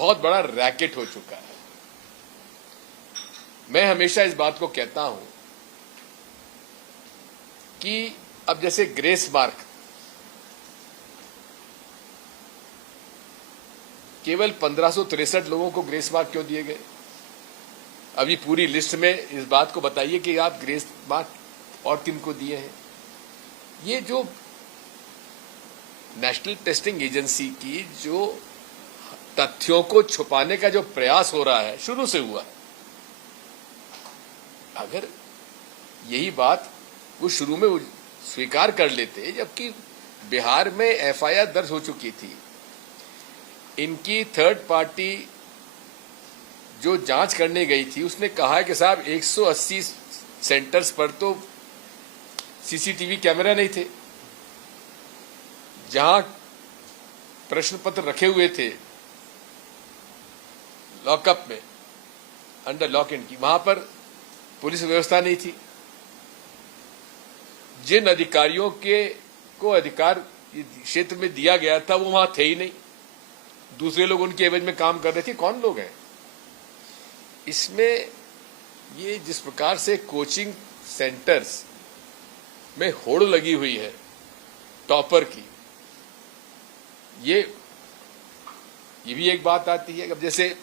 बहुत बड़ा रैकेट हो चुका है। मैं हमेशा इस बात को कहता हूं कि अब जैसे ग्रेस मार्क केवल 1563 लोगों को ग्रेस मार्क क्यों दिए गए? अभी पूरी लिस्ट में इस बात को बताइए कि आप ग्रेस मार्क और किन को दिए हैं। ये जो नेशनल टेस्टिंग एजेंसी की जो तथ्यों को छुपाने का जो प्रयास हो रहा है, शुरू से हुआ है। अगर यही बात वो शुरू में स्वीकार कर लेते, जबकि बिहार में एफआईआर दर्ज हो चुकी थी, इनकी थर्ड पार्टी जो जांच करने गई थी उसने कहा कि साहब 180 सेंटर्स पर तो सीसीटीवी कैमरा नहीं थे, जहां प्रश्न पत्र रखे हुए थे लॉकअप में अंडर लॉक एंड की, वहां पर पुलिस व्यवस्था नहीं थी। जिन अधिकारियों को अधिकार क्षेत्र में दिया गया था वो वहां थे ही नहीं, दूसरे लोग उनके एवज में काम कर रहे थे। कौन लोग हैं इसमें? ये जिस प्रकार से कोचिंग सेंटर्स में होड़ लगी हुई है टॉपर की, ये भी एक बात आती है। अब जैसे